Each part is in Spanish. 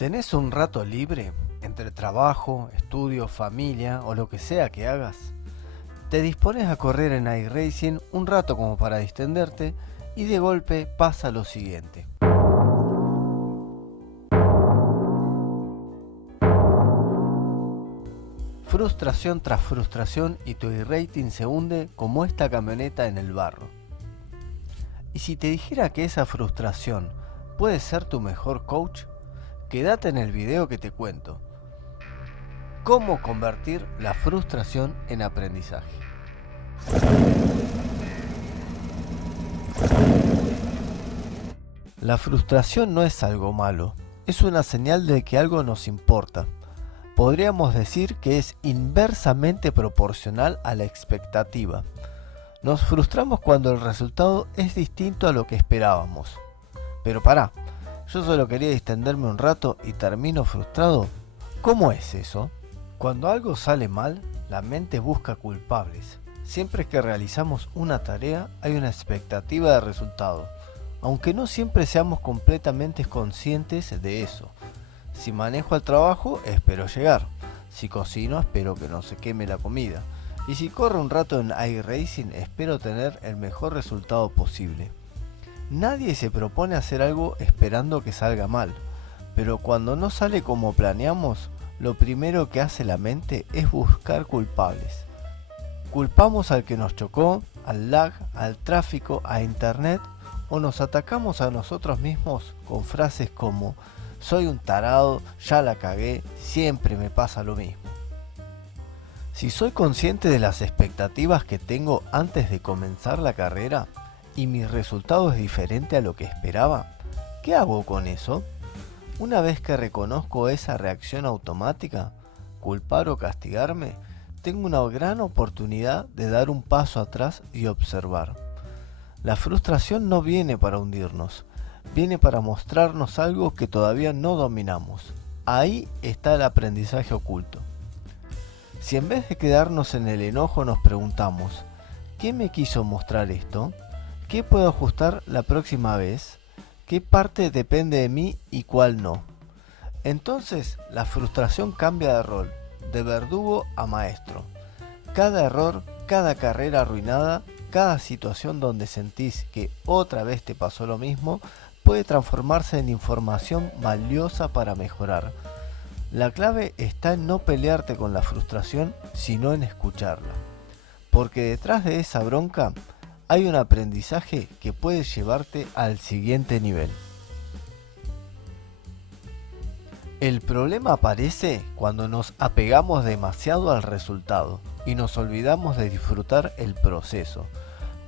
¿Tenés un rato libre entre trabajo, estudio, familia o lo que sea que hagas? Te dispones a correr en iRacing un rato como para distenderte y de golpe pasa lo siguiente. Frustración tras frustración y tu iRating se hunde como esta camioneta en el barro. Y si te dijera que esa frustración puede ser tu mejor coach, quédate en el video que te cuento. ¿Cómo convertir la frustración en aprendizaje? La frustración no es algo malo, es una señal de que algo nos importa. Podríamos decir que es inversamente proporcional a la expectativa. Nos frustramos cuando el resultado es distinto a lo que esperábamos. Pero pará, yo solo quería distenderme un rato y termino frustrado. ¿Cómo es eso? Cuando algo sale mal, la mente busca culpables. Siempre que realizamos una tarea hay una expectativa de resultado, aunque no siempre seamos completamente conscientes de eso. Si manejo el trabajo, espero llegar. Si cocino, espero que no se queme la comida. Y si corro un rato en iRacing, espero tener el mejor resultado posible. Nadie se propone hacer algo esperando que salga mal, pero cuando no sale como planeamos, lo primero que hace la mente es buscar culpables. Culpamos al que nos chocó, al lag, al tráfico, a internet, o nos atacamos a nosotros mismos con frases como soy un tarado, ya la cagué, siempre me pasa lo mismo. Si soy consciente de las expectativas que tengo antes de comenzar la carrera y mi resultado es diferente a lo que esperaba, ¿qué hago con eso? Una vez que reconozco esa reacción automática, culpar o castigarme, tengo una gran oportunidad de dar un paso atrás y observar. La frustración no viene para hundirnos, viene para mostrarnos algo que todavía no dominamos. Ahí está el aprendizaje oculto. Si en vez de quedarnos en el enojo nos preguntamos, ¿qué me quiso mostrar esto? ¿Qué puedo ajustar la próxima vez? ¿Qué parte depende de mí y cuál no? Entonces la frustración cambia de rol, de verdugo a maestro. Cada error, cada carrera arruinada, cada situación donde sentís que otra vez te pasó lo mismo, puede transformarse en información valiosa para mejorar. La clave está en no pelearte con la frustración, sino en escucharla. Porque detrás de esa bronca hay un aprendizaje que puede llevarte al siguiente nivel. El problema aparece cuando nos apegamos demasiado al resultado y nos olvidamos de disfrutar el proceso.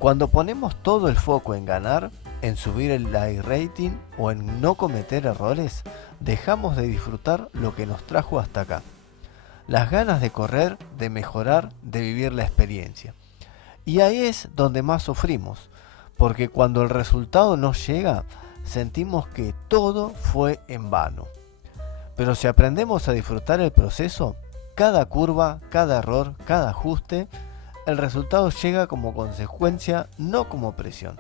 Cuando ponemos todo el foco en ganar, en subir el iRating o en no cometer errores, dejamos de disfrutar lo que nos trajo hasta acá. Las ganas de correr, de mejorar, de vivir la experiencia. Y ahí es donde más sufrimos, porque cuando el resultado no llega, sentimos que todo fue en vano. Pero si aprendemos a disfrutar el proceso, cada curva, cada error, cada ajuste, el resultado llega como consecuencia, no como presión.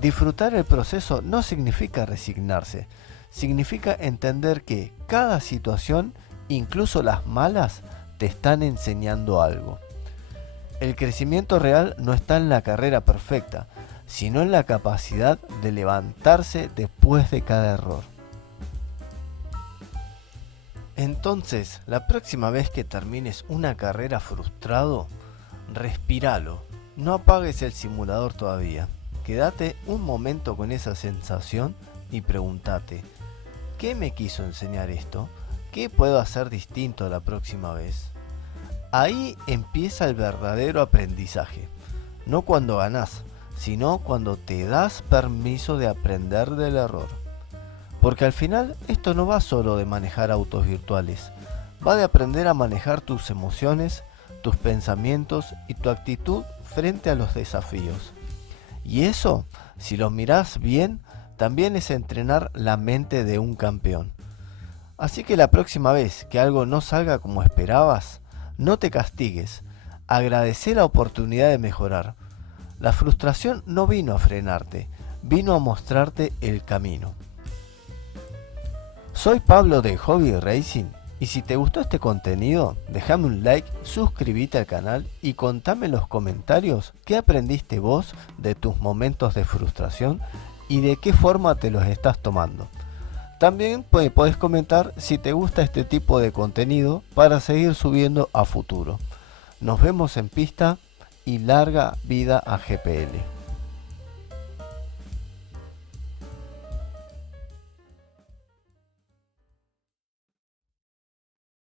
Disfrutar el proceso no significa resignarse, significa entender que cada situación, incluso las malas, te están enseñando algo. El crecimiento real no está en la carrera perfecta, sino en la capacidad de levantarse después de cada error. Entonces, la próxima vez que termines una carrera frustrado, respíralo, no apagues el simulador todavía. Quédate un momento con esa sensación y pregúntate, ¿qué me quiso enseñar esto? ¿Qué puedo hacer distinto la próxima vez? Ahí empieza el verdadero aprendizaje, no cuando ganás, sino cuando te das permiso de aprender del error. Porque al final esto no va solo de manejar autos virtuales, va de aprender a manejar tus emociones, tus pensamientos y tu actitud frente a los desafíos. Y eso, si lo mirás bien, también es entrenar la mente de un campeón. Así que la próxima vez que algo no salga como esperabas, no te castigues, agradecé la oportunidad de mejorar. La frustración no vino a frenarte, vino a mostrarte el camino. Soy Pablo de Hobby Racing y si te gustó este contenido, déjame un like, suscríbete al canal y contame en los comentarios qué aprendiste vos de tus momentos de frustración y de qué forma te los estás tomando. También podés comentar si te gusta este tipo de contenido para seguir subiendo a futuro. Nos vemos en pista y larga vida a GPL.